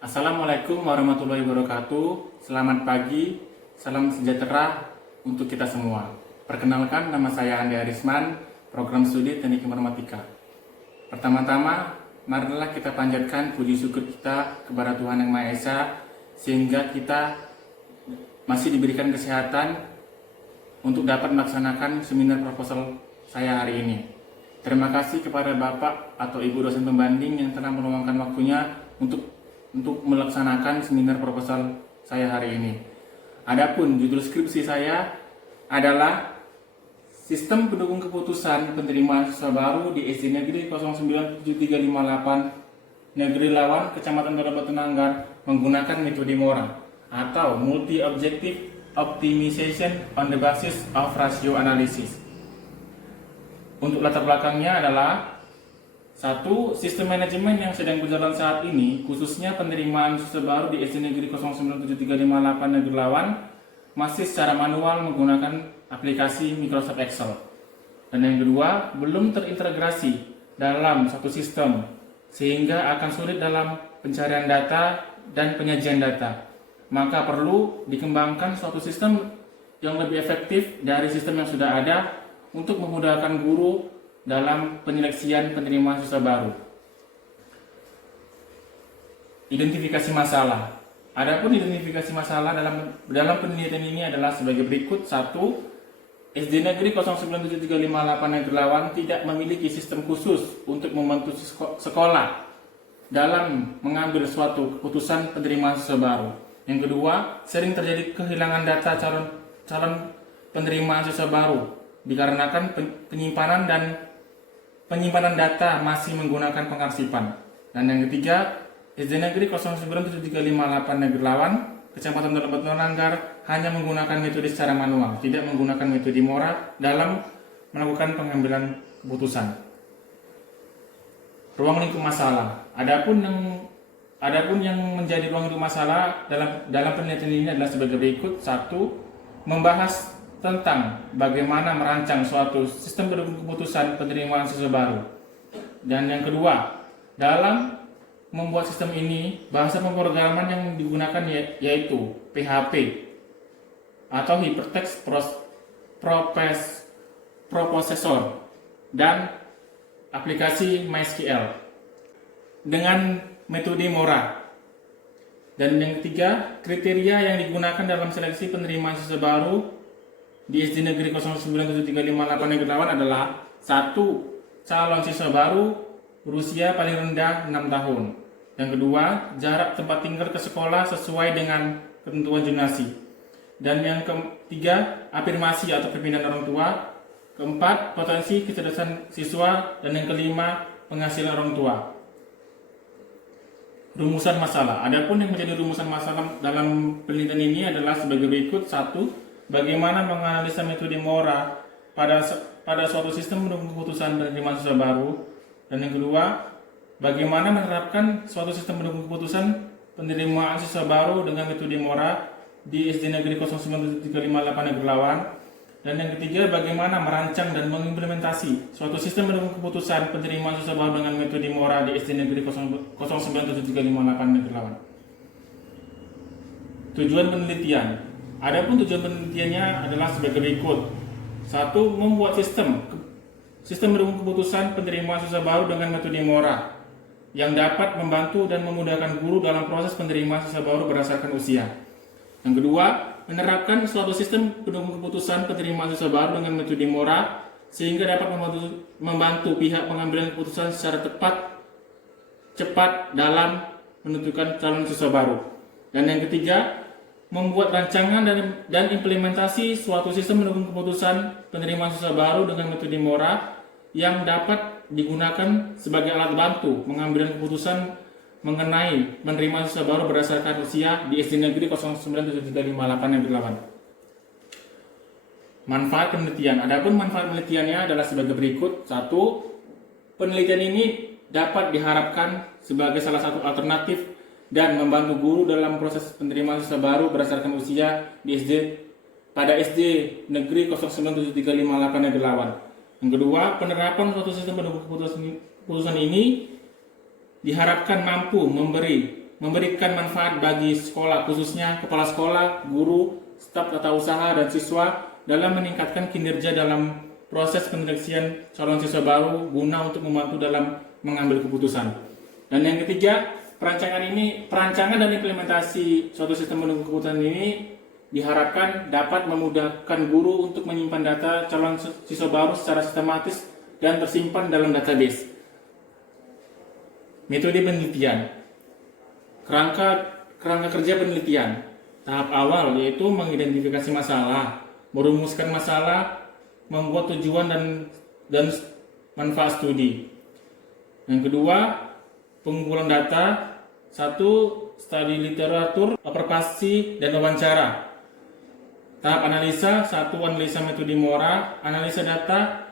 Assalamualaikum warahmatullahi wabarakatuh. Selamat pagi, salam sejahtera untuk kita semua. Perkenalkan, nama saya Andi Arisman, program studi Teknik Informatika. Pertama-tama, marilah kita panjatkan puji syukur kita kepada Tuhan Yang Maha Esa, sehingga kita masih diberikan kesehatan untuk dapat melaksanakan seminar proposal saya hari ini. Terima kasih kepada Bapak atau Ibu dosen pembanding yang telah meluangkan waktunya untuk melaksanakan seminar proposal saya hari ini. Adapun judul skripsi saya adalah Sistem Pendukung Keputusan Penerimaan Siswa Baru di SD Negeri 097358 Negeri Lawan, Kecamatan Kabupaten Nanggar menggunakan metode MORA atau Multi Objective Optimization on the Basis of Ratio Analysis. Untuk latar belakangnya adalah satu, sistem manajemen yang sedang berjalan saat ini, khususnya penerimaan siswa baru di SD Negeri 097358 Negeri Lawan, masih secara manual menggunakan aplikasi Microsoft Excel. Dan yang kedua, belum terintegrasi dalam satu sistem, sehingga akan sulit dalam pencarian data dan penyajian data. Maka perlu dikembangkan suatu sistem yang lebih efektif dari sistem yang sudah ada untuk memudahkan guru dalam penyeleksian penerimaan siswa baru. Identifikasi masalah. Adapun identifikasi masalah dalam penelitian ini adalah sebagai berikut. 1. SD Negeri 097358 Negeri Lawan tidak memiliki sistem khusus untuk membantu sekolah dalam mengambil suatu keputusan penerimaan siswa baru. Yang kedua, sering terjadi kehilangan data calon penerimaan siswa baru dikarenakan penyimpanan data masih menggunakan pengarsipan. Dan yang ketiga, SD Negeri 097358 Negeri Lawan, Kecamatan Kabupaten Nanggar hanya menggunakan metode secara manual, tidak menggunakan metode MORA dalam melakukan pengambilan keputusan. Ruang lingkup masalah. Adapun yang menjadi ruang lingkup masalah dalam penelitian ini adalah sebagai berikut. 1. Membahas tentang bagaimana merancang suatu sistem pendukung keputusan penerimaan siswa baru. Dan yang kedua, dalam membuat sistem ini, bahasa pemrograman yang digunakan yaitu PHP atau Hypertext Processor dan aplikasi MySQL dengan metode MORA. Dan yang ketiga, kriteria yang digunakan dalam seleksi penerimaan siswa baru di SD Negeri 097358 Negeri Lawan adalah 1. Calon siswa baru berusia paling rendah 6 tahun. Yang kedua, jarak tempat tinggal ke sekolah sesuai dengan ketentuan zonasi. Dan yang ketiga, afirmasi atau perpindahan orang tua. Keempat, potensi kecerdasan siswa. Dan yang kelima, penghasilan orang tua. Rumusan masalah. Adapun yang menjadi rumusan masalah dalam penelitian ini adalah sebagai berikut. 1. Bagaimana menganalisa metode MORA pada suatu sistem pendukung keputusan penerimaan siswa baru. Dan yang kedua, bagaimana menerapkan suatu sistem pendukung keputusan penerimaan siswa baru dengan metode MORA di SD Negeri 097358 Negeri Lawan. Dan yang ketiga, bagaimana merancang dan mengimplementasi suatu sistem pendukung keputusan penerimaan siswa baru dengan metode MORA di SD Negeri 097358 Negeri Lawan. Tujuan penelitian. Adapun tujuan penelitiannya adalah sebagai berikut. 1. Membuat sistem pendukung keputusan penerimaan siswa baru dengan metode MORA yang dapat membantu dan memudahkan guru dalam proses penerimaan siswa baru berdasarkan usia. Yang kedua, menerapkan suatu sistem pendukung keputusan penerimaan siswa baru dengan metode MORA sehingga dapat membantu pihak pengambilan keputusan secara cepat dalam menentukan calon siswa baru. Dan yang ketiga, membuat rancangan dan implementasi suatu sistem pendukung keputusan penerimaan siswa baru dengan metode MORA yang dapat digunakan sebagai alat bantu pengambilan keputusan mengenai penerimaan siswa baru berdasarkan usia di SD Negeri 097358 Negeri Lawan. Manfaat penelitian. Adapun manfaat penelitiannya adalah sebagai berikut. 1. Penelitian ini dapat diharapkan sebagai salah satu alternatif dan membantu guru dalam proses penerimaan siswa baru berdasarkan usia di pada SD Negeri 097358 Negeri Lawan. Yang kedua, penerapan suatu sistem pendukung keputusan ini diharapkan mampu memberi memberikan manfaat bagi sekolah, khususnya kepala sekolah, guru, staf tata usaha, dan siswa dalam meningkatkan kinerja dalam proses penyeleksian calon siswa baru guna untuk membantu dalam mengambil keputusan. Dan yang ketiga, perancangan dan implementasi suatu sistem penunggu keputusan ini diharapkan dapat memudahkan guru untuk menyimpan data calon siswa baru secara sistematis dan tersimpan dalam database. Metode penelitian, kerangka kerja penelitian. Tahap awal yaitu mengidentifikasi masalah, merumuskan masalah, membuat tujuan dan manfaat studi. Yang kedua, pengumpulan data. 1. Studi literatur, observasi, dan wawancara. Tahap analisa. 1. Analisa metode Mora, analisa data,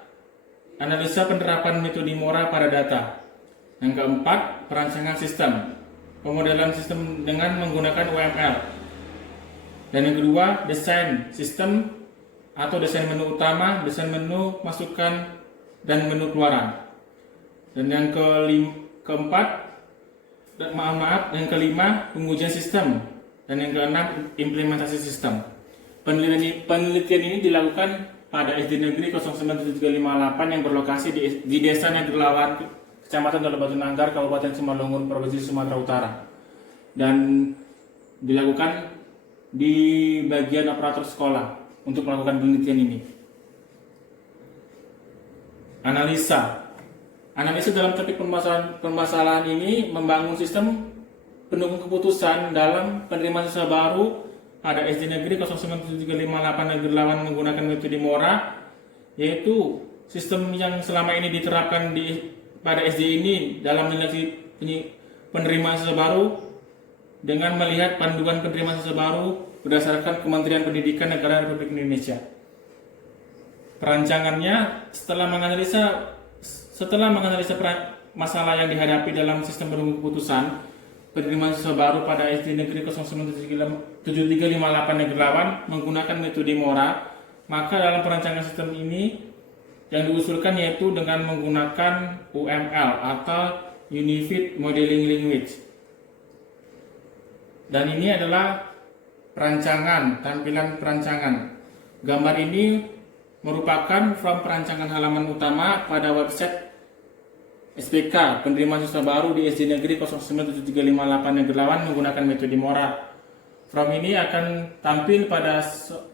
analisa penerapan metode Mora pada data. Yang keempat, perancangan sistem, pemodelan sistem dengan menggunakan UML. Dan yang kedua, desain sistem atau desain menu utama, desain menu masukan, dan menu keluaran. Dan yang yang kelima, pengujian sistem. Dan yang keenam, implementasi sistem. Penelitian ini dilakukan pada SD Negeri 09758 yang berlokasi di Desa Negerilawan, Kecamatan Dalem Batu Nanggar, Kabupaten Simalungun, Provinsi Sumatera Utara. Dan dilakukan di bagian operator sekolah untuk melakukan penelitian ini. Analisa dalam topik permasalahan ini membangun sistem pendukung keputusan dalam penerimaan siswa baru pada SD Negeri 09758 Negerilawan menggunakan metode Mora, yaitu sistem yang selama ini diterapkan pada SD ini dalam menyeleksi penerimaan siswa baru dengan melihat panduan penerimaan siswa baru berdasarkan Kementerian Pendidikan Negara Republik Indonesia. Perancangannya setelah menganalisa masalah yang dihadapi dalam sistem penunggu keputusan penerimaan siswa baru pada SD Negeri 09758 Negerilawan menggunakan metode Mora, maka dalam perancangan sistem ini yang diusulkan yaitu dengan menggunakan UML atau Unified Modeling Language. Dan ini adalah tampilan perancangan. Gambar ini merupakan form perancangan halaman utama pada website SPK penerimaan siswa baru di SD Negeri 09758 Negerilawan menggunakan metode Mora. Form ini akan tampil pada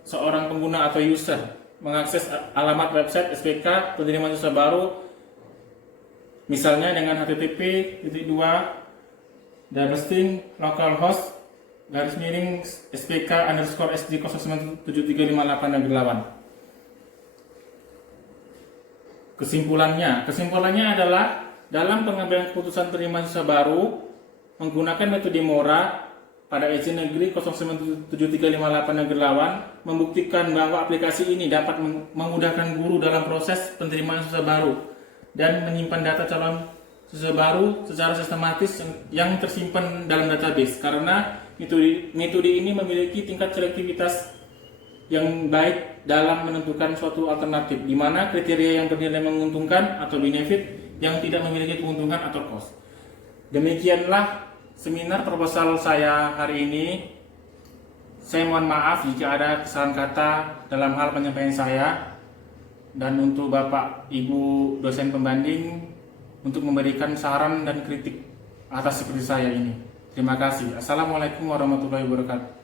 seorang pengguna atau user mengakses alamat website SPK penerimaan siswa baru, misalnya dengan http://localhost/spk_sd09758 Negerilawan. Kesimpulannya adalah dalam pengambilan keputusan penerimaan siswa baru menggunakan metode Mora pada SD Negeri 09758 Negerilawan membuktikan bahwa aplikasi ini dapat memudahkan guru dalam proses penerimaan siswa baru dan menyimpan data calon siswa baru secara sistematis yang tersimpan dalam database, karena metode ini memiliki tingkat selektivitas yang baik dalam menentukan suatu alternatif, di mana kriteria yang bernilai menguntungkan atau benefit yang tidak memiliki keuntungan atau cost. Demikianlah seminar proposal saya hari ini. Saya mohon maaf jika ada kesalahan kata dalam hal penyampaian saya, dan untuk Bapak Ibu dosen pembanding untuk memberikan saran dan kritik atas seperti saya ini. Terima kasih. Assalamualaikum warahmatullahi wabarakatuh.